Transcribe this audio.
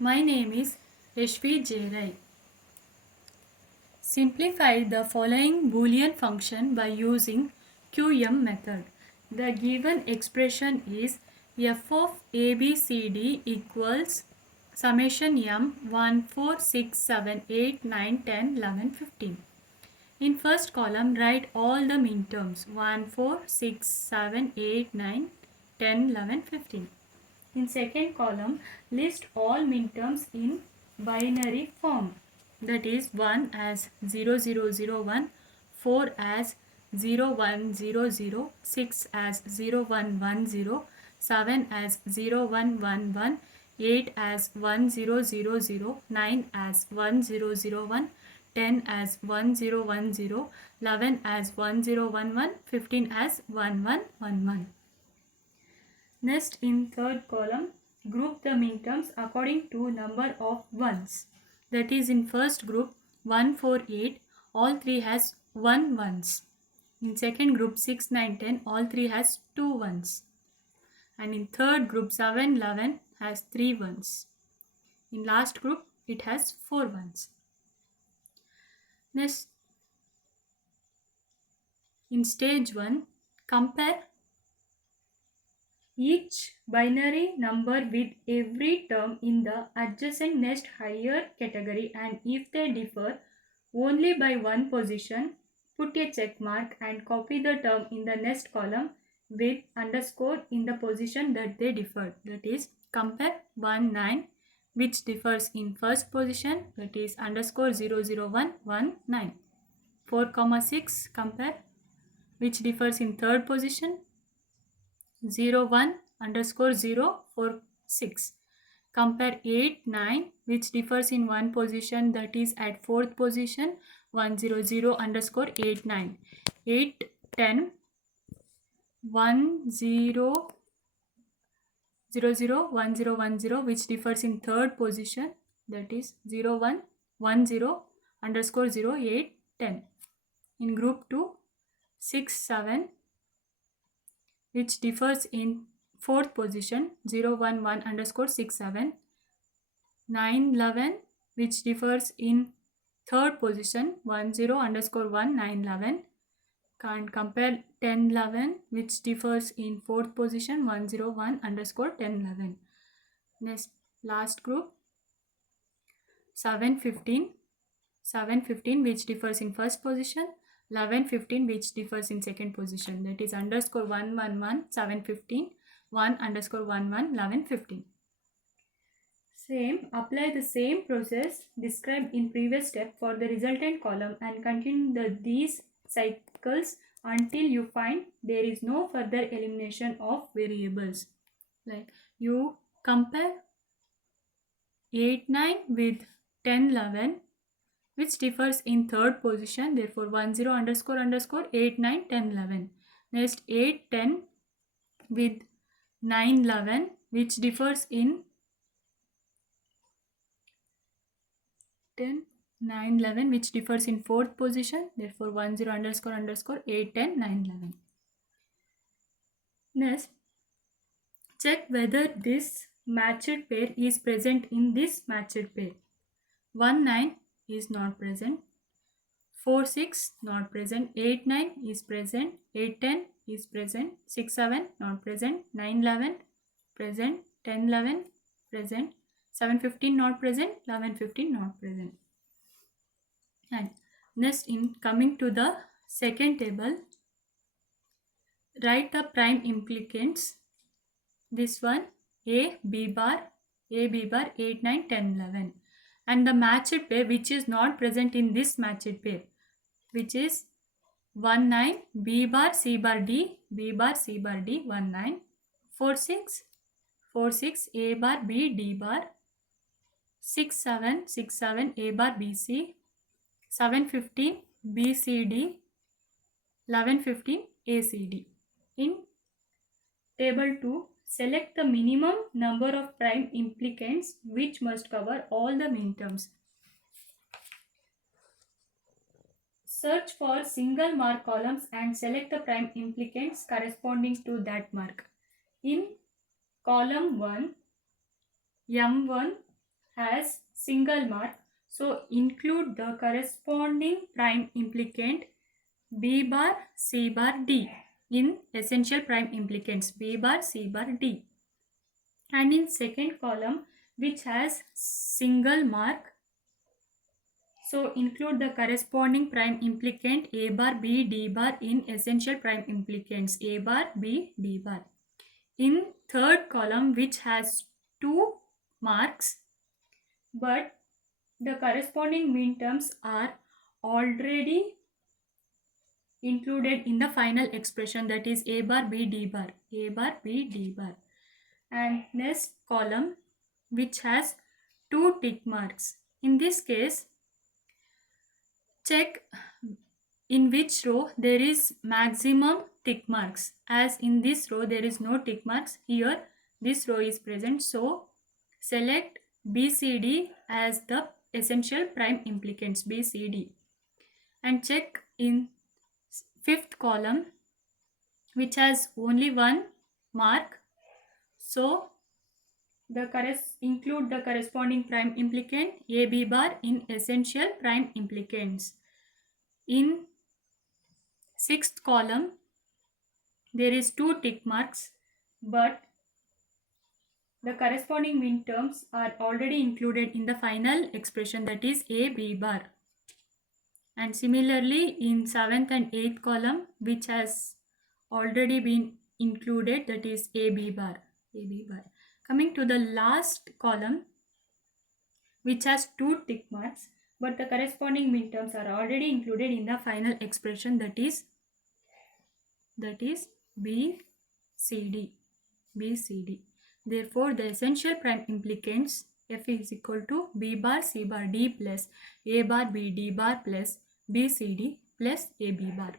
My name is Yashvi J. Rai. Simplify the following Boolean function by using QM method. The given expression is f of ABCD equals summation m 1, 4, 6, 7, 8, 9, 10, 11, 15. In first column, write all the minterms 1, 4, 6, 7, 8, 9, 10, 11, 15. In second column, list all minterms in binary form. That is 1 as 0001, 4 as 0100, 6 as 0110, 7 as 0111, 8 as 1000, 9 as 1001, 10 as 1010, 11 as 1011, 15 as 1111. Next, in third column, group the minterms according to number of ones. That is, in first group 1, 4, 8, all three has 1 ones. In second group 6, 9, 10, all three has 2 ones. And in third group 7, 11 has 3 ones. In last group it has 4 ones. Next, in stage 1, compare each binary number with every term in the adjacent next higher category, and if they differ only by one position, put a check mark and copy the term in the next column with underscore in the position that they differ. That is, compare 1, 9 which differs in first position, that is underscore 001, 1, 9. 4, 6 compare which differs in third position, 01 underscore 0 4 6. Compare 8 9 which differs in one position, that is at fourth position, 100 underscore 8 9. 8 10 10 00 1010 which differs in third position, that is 01 10 underscore 0 8 10. In group 2, 6 7 which differs in fourth position, 011 underscore 67, 9 11 which differs in third position, 10 underscore 1 9 11. Can't compare 10 11 which differs in fourth position, 101 underscore 10 11. Next, last group 7 15, 7 15 which differs in first position, 11 15 which differs in second position, that is underscore 1 1 1 7 15, 1 underscore 1 1 11 15. Same, apply the same process described in previous step for the resultant column and continue these cycles until you find there is no further elimination of variables. Like, you compare 8 9 with 10 11 which differs in third position, therefore 10 underscore underscore 8 9 10 11. Next, 8 10 with 9 11 which differs in 10 9 11 which differs in fourth position, therefore 10 underscore underscore 8 10 9 11. Next, check whether this matched pair is present in this matched pair. 1 9 is not present, 4 6 not present, 8 9 is present, 8 10 is present, 6 7 not present, 9 11 present, 10 11 present, 7 15 not present, 11 15 not present. And next, in coming to the second table, write the prime implicants. This one, A B bar 8 9 10 11, and the matched pair which is not present in this matched pair, which is 1 9 B bar C bar D, B bar C bar D 1 9, 4 6 4 6 A bar B D bar, 6 7 6 7 A bar B C, 7 15 B C D, 11 15 A C D. In table 2, select the minimum number of prime implicants which must cover all the minterms. Search for single mark columns and select the prime implicants corresponding to that mark. In column 1, M1 has single mark, so include the corresponding prime implicant B bar, C bar, D in essential prime implicants B bar, C bar, D. And in second column, which has single mark, so include the corresponding prime implicant A bar, B, D bar in essential prime implicants A bar, B, D bar. In third column, which has 2 marks, but the corresponding minterms are already included in the final expression, that is A bar, B, D bar, A bar, B, D bar. And next column, which has 2 tick marks. In this case, check in which row there is maximum tick marks. As in this row there is no tick marks, here this row is present, so select BCD as the essential prime implicants BCD, and check in fifth column, which has only 1 mark, so include the corresponding prime implicant AB bar in essential prime implicants. In sixth column there is 2 tick marks, but the corresponding minterms are already included in the final expression, that is AB bar. And similarly in 7th and 8th column, which has already been included, that is AB bar. Coming to the last column, which has 2 tick marks, but the corresponding minterms are already included in the final expression, that is BCD. Therefore, the essential prime implicants F is equal to B bar, C bar, D plus A bar, B, D bar plus BCD plus AB bar.